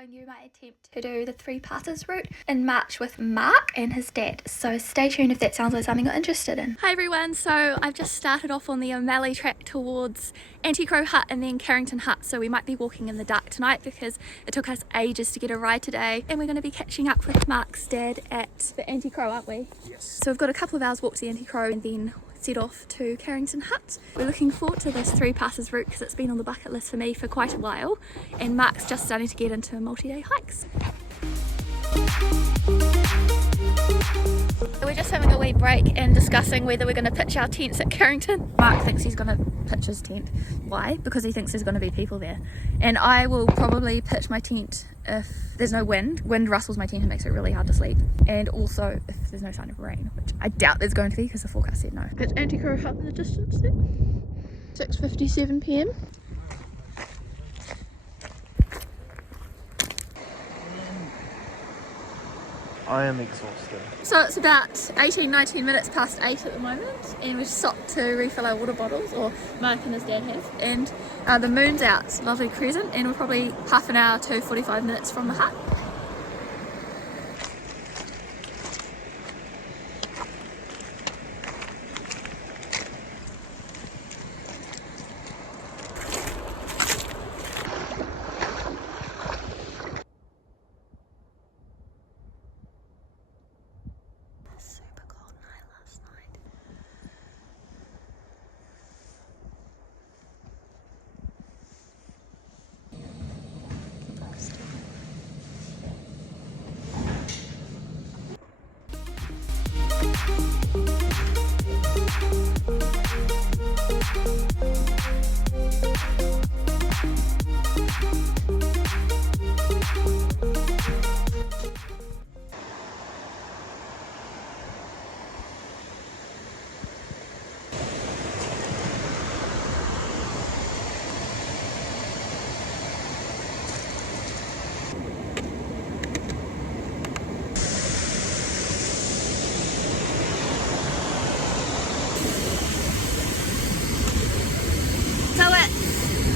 showing you my attempt to do the 3 passes route in March with Mark and his dad, so stay tuned if that sounds like something you're interested in. Hi everyone, so I've just started off on the O'Malley track towards Anti-Crow Hut and then Carrington Hut, so we might be walking in the dark tonight because it took us ages to get a ride today, and we're going to be catching up with Mark's dad at the Anti-Crow, aren't we? Yes. So we've got a couple of hours walk to the Anti-Crow and then set off to Carrington Hut. We're looking forward to this 3 passes route because it's been on the bucket list for me for quite a while, and Mark's just starting to get into multi-day hikes. We're just having a wee break and discussing whether we're going to pitch our tents at Carrington. Mark thinks he's going to pitch his tent. Why? Because he thinks there's going to be people there. And I will probably pitch my tent if there's no wind. Wind rustles my tent and makes it really hard to sleep. And also if there's no sign of rain, which I doubt there's going to be because the forecast said no. It's Anti-Crow Hut in the distance there. 6:57 p.m. I am exhausted. So it's about 18-19 minutes past 8 at the moment, and we've stopped to refill our water bottles, or Mark and his dad have, and the moon's out, it's a lovely crescent, and we're probably half an hour to 45 minutes from the hut.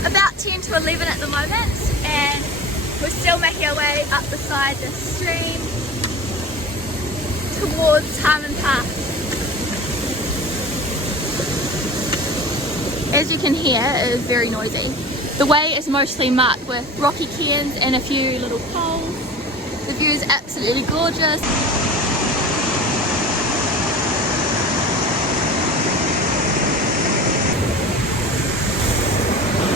About 10 to 11 at the moment, and we're still making our way up beside the stream towards Harman Pass. As you can hear, it is very noisy. The way is mostly marked with rocky cairns and a few little poles. The view is absolutely gorgeous.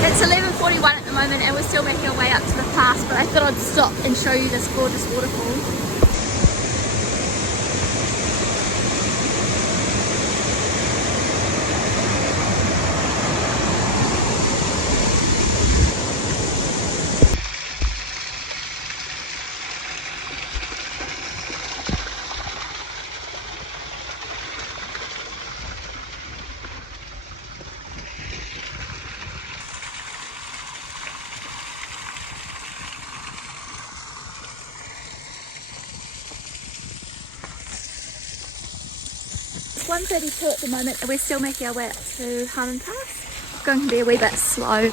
It's 11:41 at the moment and we're still making our way up to the pass, but I thought I'd stop and show you this gorgeous waterfall. It's 1:32 at the moment and we're still making our way up to Harman Pass. It's going to be a wee bit slow.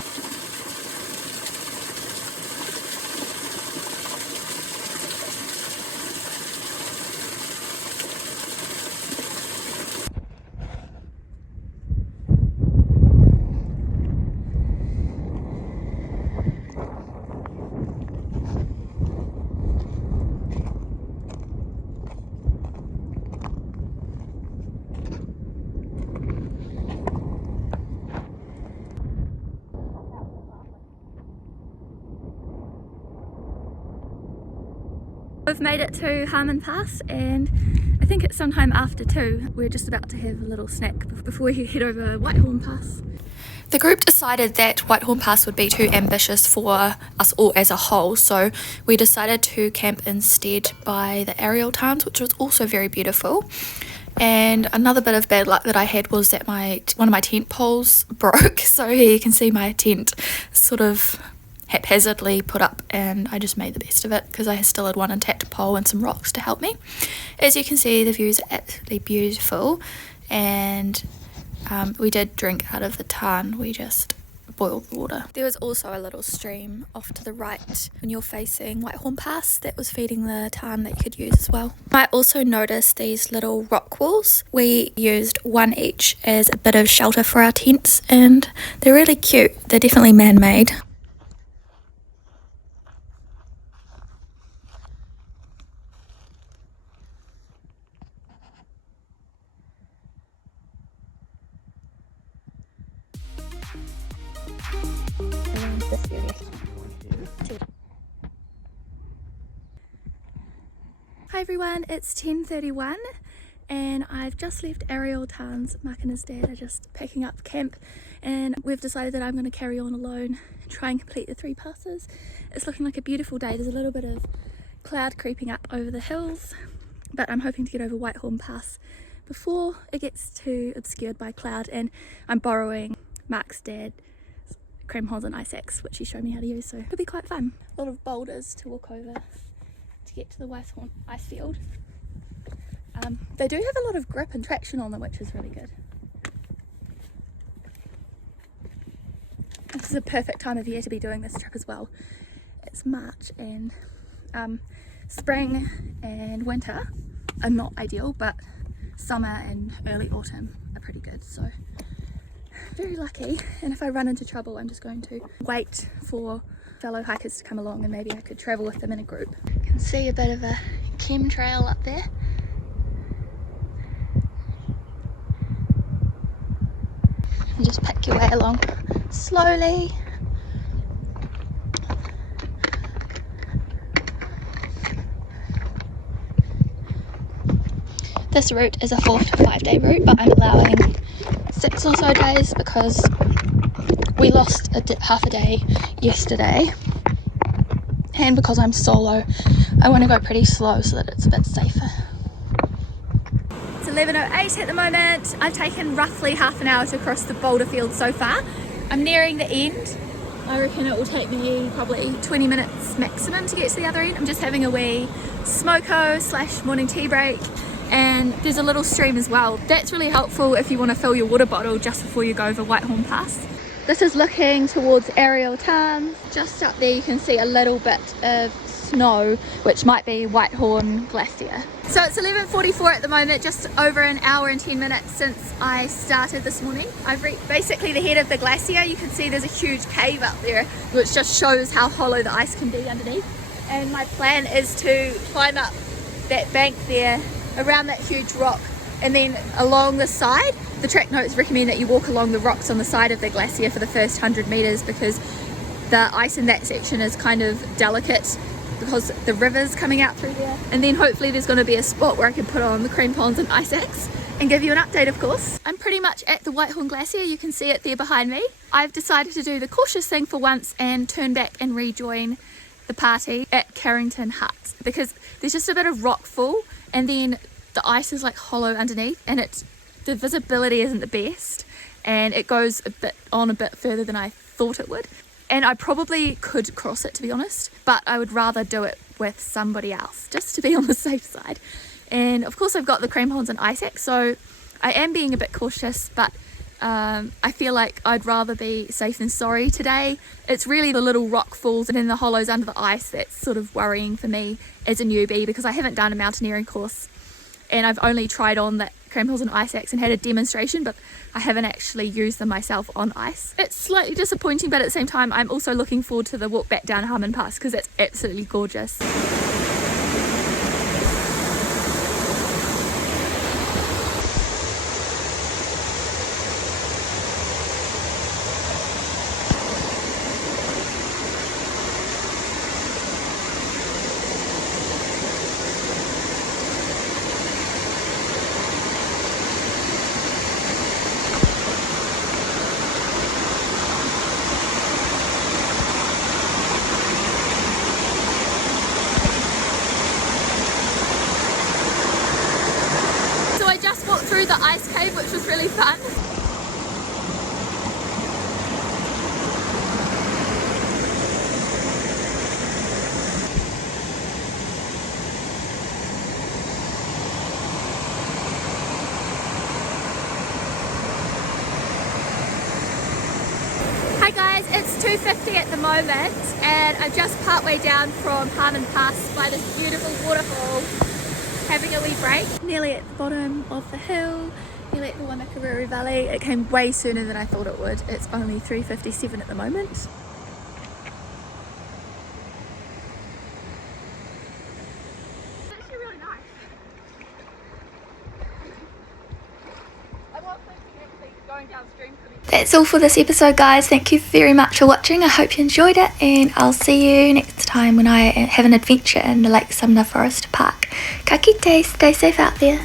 We've made it to Harman Pass and I think it's sometime after 2. We're just about to have a little snack before we head over Whitehorn Pass. The group decided that Whitehorn Pass would be too ambitious for us all as a whole, so we decided to camp instead by the Ariel Tarns, which was also very beautiful. And another bit of bad luck that I had was that one of my tent poles broke, so here you can see my tent sort of haphazardly put up, and I just made the best of it because I still had one intact pole and some rocks to help me. As you can see, the views are absolutely beautiful, and we did drink out of the tarn. We just boiled water. There was also a little stream off to the right when you're facing Whitehorn Pass that was feeding the tarn that you could use as well. I also noticed these little rock walls. We used one each as a bit of shelter for our tents, and they're really cute. They're definitely man-made. Hi everyone, it's 10:31 and I've just left Ariel, Tarns. Mark and his dad are just packing up camp, and we've decided that I'm going to carry on alone and try and complete the 3 passes. It's looking like a beautiful day. There's a little bit of cloud creeping up over the hills, but I'm hoping to get over Whitehorn Pass before it gets too obscured by cloud, and I'm borrowing Mark's dad's cream holes and ice axe, which he showed me how to use, so it'll be quite fun. A lot of boulders to walk over to get to the Whitehorn ice field. They do have a lot of grip and traction on them, which is really good. This is a perfect time of year to be doing this trip as well. It's March, and spring and winter are not ideal, but summer and early autumn are pretty good, so very lucky. And if I run into trouble, I'm just going to wait for fellow hikers to come along, and maybe I could travel with them in a group. You can see a bit of a chemtrail up there. And just pick your way along slowly. This route is a 4 to 5 day route, but I'm allowing 6 or so days because we lost half a day yesterday, and because I'm solo I want to go pretty slow so that it's a bit safer. It's 11:08 at the moment. I've taken roughly half an hour to cross the boulder field so far. I'm nearing the end. I reckon it will take me probably 20 minutes maximum to get to the other end. I'm just having a wee smoko / morning tea break, and there's a little stream as well. That's really helpful if you want to fill your water bottle just before you go over Whitehorn Pass. This is looking towards Ariel, Tarns. Just up there you can see a little bit of snow, which might be Whitehorn Glacier. So it's 11:44 at the moment, just over an hour and 10 minutes since I started this morning. I've reached basically the head of the glacier. You can see there's a huge cave up there, which just shows how hollow the ice can be underneath. And my plan is to climb up that bank there around that huge rock, and then along the side. The track notes recommend that you walk along the rocks on the side of the glacier for the first 100 meters, because the ice in that section is kind of delicate because the river's coming out through there. And then hopefully there's going to be a spot where I can put on the cream ponds and ice axe and give you an update, of course. I'm pretty much at the Whitehorn Glacier. You can see it there behind me. I've decided to do the cautious thing for once and turn back and rejoin the party at Carrington Hut, because there's just a bit of rock fall, and then the ice is like hollow underneath, and the visibility isn't the best, and it goes a bit further than I thought it would. And I probably could cross it, to be honest, but I would rather do it with somebody else just to be on the safe side. And of course I've got the cream ponds and ice axe, so I am being a bit cautious, but I feel like I'd rather be safe than sorry today. It's really the little rock falls and then the hollows under the ice that's sort of worrying for me as a newbie, because I haven't done a mountaineering course and I've only tried on that cream hills and ice axe and had a demonstration, but I haven't actually used them myself on ice. It's slightly disappointing, but at the same time I'm also looking forward to the walk back down Harman Pass because it's absolutely gorgeous. Through the ice cave, which was really fun. Hi guys. 2:50 at the moment, and I'm just partway down from Harman Pass by this beautiful waterfall, having a wee break. Nearly at the bottom of the hill, nearly at the Waimakariri Valley. It came way sooner than I thought it would. It's only 3:57 at the moment. That's all for this episode, guys. Thank you very much for watching. I hope you enjoyed it, and I'll see you next time when I have an adventure in the Lake Sumner Forest Park. Ka kite, stay safe out there.